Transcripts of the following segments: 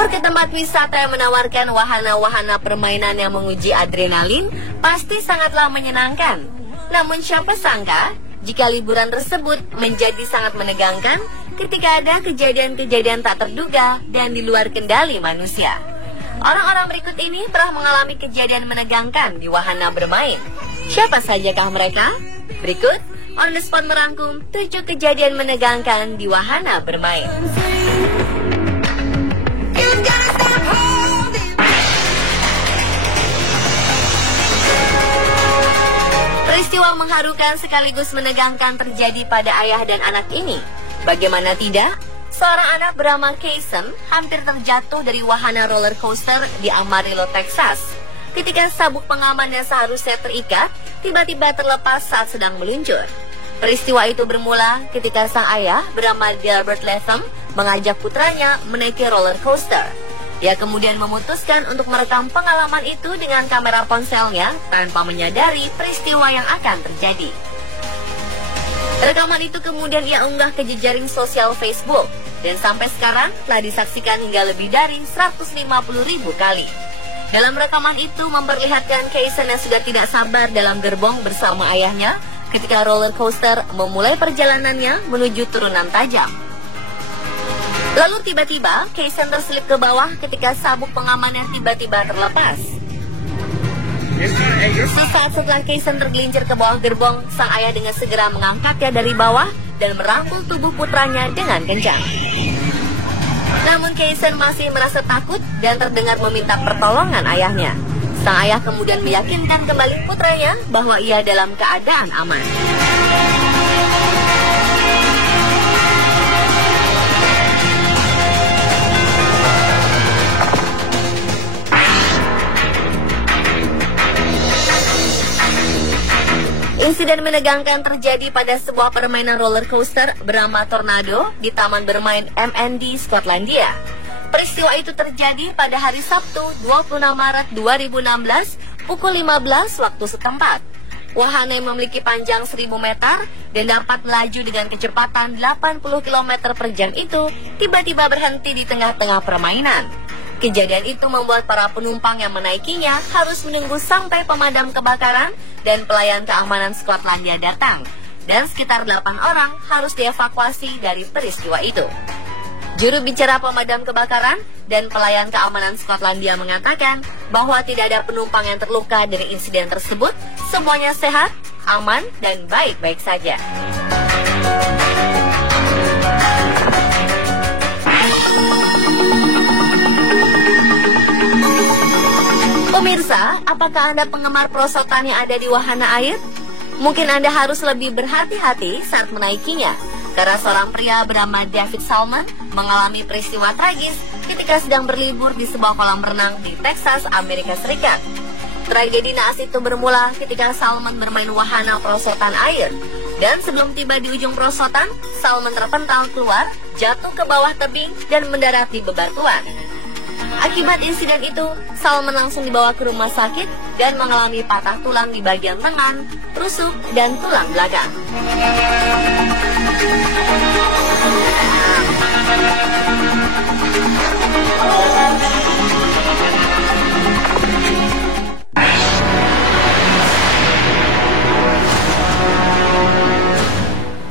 Tur ke tempat wisata yang menawarkan wahana-wahana permainan yang menguji adrenalin pasti sangatlah menyenangkan. Namun siapa sangka jika liburan tersebut menjadi sangat menegangkan ketika ada kejadian-kejadian tak terduga dan di luar kendali manusia. Orang-orang berikut ini telah mengalami kejadian menegangkan di wahana bermain. Siapa sajakah mereka? Berikut On The Spot merangkum 7 kejadian menegangkan di wahana bermain. Peristiwa mengharukan sekaligus menegangkan terjadi pada ayah dan anak ini. Bagaimana tidak? Seorang anak bernama Kason hampir terjatuh dari wahana roller coaster di Amarillo, Texas. Ketika sabuk pengaman yang seharusnya terikat, tiba-tiba terlepas saat sedang meluncur. Peristiwa itu bermula ketika sang ayah bernama Delbert Latham mengajak putranya menaiki roller coaster. Ia kemudian memutuskan untuk merekam pengalaman itu dengan kamera ponselnya tanpa menyadari peristiwa yang akan terjadi. Rekaman itu kemudian ia unggah ke jejaring sosial Facebook dan sampai sekarang telah disaksikan hingga lebih dari 150.000 kali. Dalam rekaman itu memperlihatkan Kason yang sudah tidak sabar dalam gerbong bersama ayahnya ketika roller coaster memulai perjalanannya menuju turunan tajam. Lalu tiba-tiba Kason terselip ke bawah ketika sabuk pengamannya tiba-tiba terlepas. Sesaat setelah Kason tergelincir ke bawah gerbong, sang ayah dengan segera mengangkatnya dari bawah dan merangkul tubuh putranya dengan kencang. Namun Kason masih merasa takut dan terdengar meminta pertolongan ayahnya. Sang ayah kemudian meyakinkan kembali putranya bahwa ia dalam keadaan aman. Insiden menegangkan terjadi pada sebuah permainan roller coaster bernama Tornado di taman bermain MND, Skotlandia. Peristiwa itu terjadi pada hari Sabtu 26 Maret 2016 pukul 15 waktu setempat. Wahana yang memiliki panjang 1000 meter dan dapat melaju dengan kecepatan 80 km per jam itu tiba-tiba berhenti di tengah-tengah permainan. Kejadian itu membuat para penumpang yang menaikinya harus menunggu sampai pemadam kebakaran dan pelayan keamanan Skotlandia datang. Dan sekitar 8 orang harus dievakuasi dari peristiwa itu. Juru bicara pemadam kebakaran dan pelayan keamanan Skotlandia mengatakan bahwa tidak ada penumpang yang terluka dari insiden tersebut. Semuanya sehat, aman, dan baik-baik saja. Pemirsa, apakah Anda penggemar perosotan yang ada di wahana air? Mungkin Anda harus lebih berhati-hati saat menaikinya, karena seorang pria bernama David Salmon mengalami peristiwa tragis ketika sedang berlibur di sebuah kolam renang di Texas, Amerika Serikat. Tragedi naas itu bermula ketika Salmon bermain wahana perosotan air. Dan sebelum tiba di ujung perosotan, Salmon terpental keluar, jatuh ke bawah tebing, dan mendarat di bebatuan. Akibat insiden itu, Salmon langsung dibawa ke rumah sakit dan mengalami patah tulang di bagian lengan, rusuk, dan tulang belakang.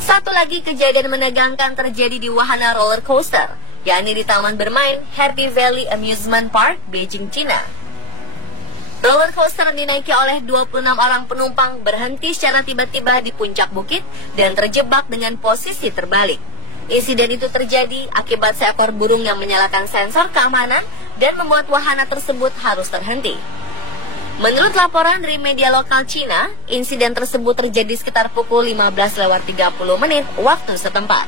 Satu lagi kejadian menegangkan terjadi di wahana roller coaster, yakni di taman bermain Happy Valley Amusement Park, Beijing, China. Roller coaster dinaiki oleh 26 orang penumpang berhenti secara tiba-tiba di puncak bukit dan terjebak dengan posisi terbalik. Insiden itu terjadi akibat seekor burung yang menyalakan sensor keamanan dan membuat wahana tersebut harus terhenti. Menurut laporan dari media lokal Cina, insiden tersebut terjadi sekitar pukul 15:30 waktu setempat.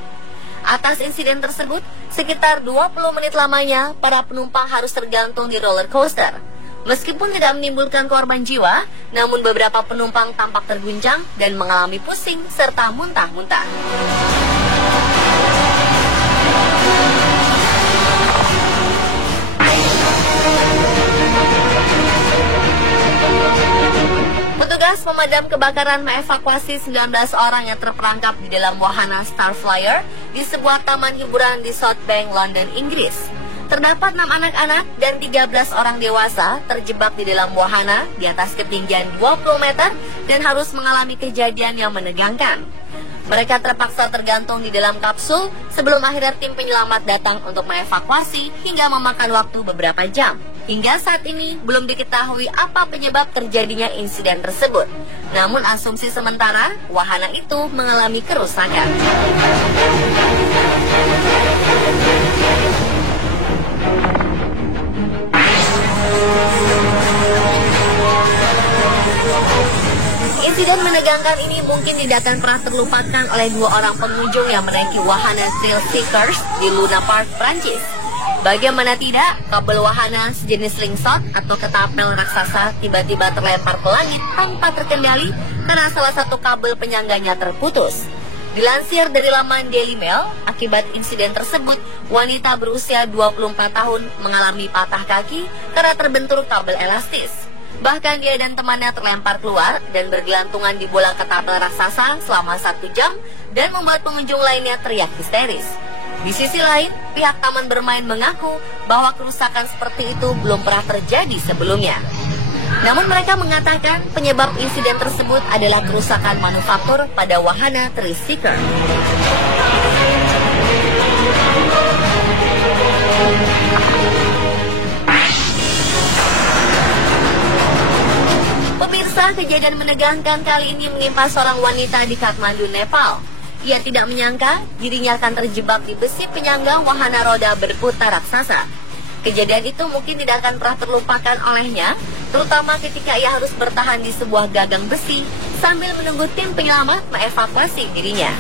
Atas insiden tersebut, sekitar 20 menit lamanya para penumpang harus tergantung di roller coaster. Meskipun tidak menimbulkan korban jiwa, namun beberapa penumpang tampak terguncang dan mengalami pusing serta muntah-muntah. Petugas pemadam kebakaran mengevakuasi 19 orang yang terperangkap di dalam wahana Starflyer di sebuah taman hiburan di South Bank, London, Inggris. Terdapat 6 anak-anak dan 13 orang dewasa terjebak di dalam wahana di atas ketinggian 20 meter dan harus mengalami kejadian yang menegangkan. Mereka terpaksa tergantung di dalam kapsul sebelum akhirnya tim penyelamat datang untuk mengevakuasi hingga memakan waktu beberapa jam. Hingga saat ini belum diketahui apa penyebab terjadinya insiden tersebut. Namun asumsi sementara, wahana itu mengalami kerusakan. Insiden menegangkan ini mungkin tidak akan pernah terlupakan oleh 2 orang pengunjung yang menaiki wahana Thrill Seekers di Luna Park, Prancis. Bagaimana tidak, kabel wahana sejenis slingshot atau ketapel raksasa tiba-tiba terlempar ke langit tanpa terkendali karena salah satu kabel penyangganya terputus. Dilansir dari laman Daily Mail, akibat insiden tersebut, wanita berusia 24 tahun mengalami patah kaki karena terbentur kabel elastis. Bahkan dia dan temannya terlempar keluar dan bergelantungan di bola ketapel raksasa selama 1 jam dan membuat pengunjung lainnya teriak histeris. Di sisi lain, pihak taman bermain mengaku bahwa kerusakan seperti itu belum pernah terjadi sebelumnya. Namun mereka mengatakan penyebab insiden tersebut adalah kerusakan manufaktur pada wahana Thrill Seeker. Pemirsa, kejadian menegangkan kali ini menimpa seorang wanita di Kathmandu, Nepal. Ia tidak menyangka dirinya akan terjebak di besi penyangga wahana roda berputar raksasa. Kejadian itu mungkin tidak akan pernah terlupakan olehnya, terutama ketika ia harus bertahan di sebuah gagang besi sambil menunggu tim penyelamat mengevakuasi dirinya.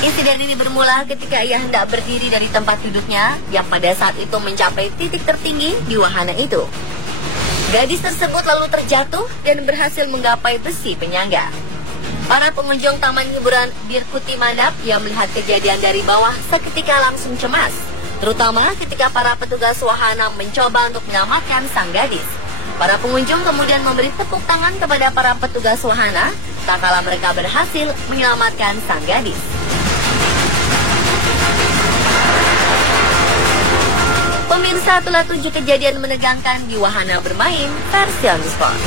Insiden ini bermula ketika ia hendak berdiri dari tempat duduknya yang pada saat itu mencapai titik tertinggi di wahana itu. Gadis tersebut lalu terjatuh dan berhasil menggapai besi penyangga. Para pengunjung taman hiburan Dirkuti Mandap yang melihat kejadian dari bawah seketika langsung cemas, terutama ketika para petugas wahana mencoba untuk menyelamatkan sang gadis. Para pengunjung kemudian memberi tepuk tangan kepada para petugas wahana, tak kala mereka berhasil menyelamatkan sang gadis. Pemirsa, itulah 7 kejadian menegangkan di wahana bermain versi on sport.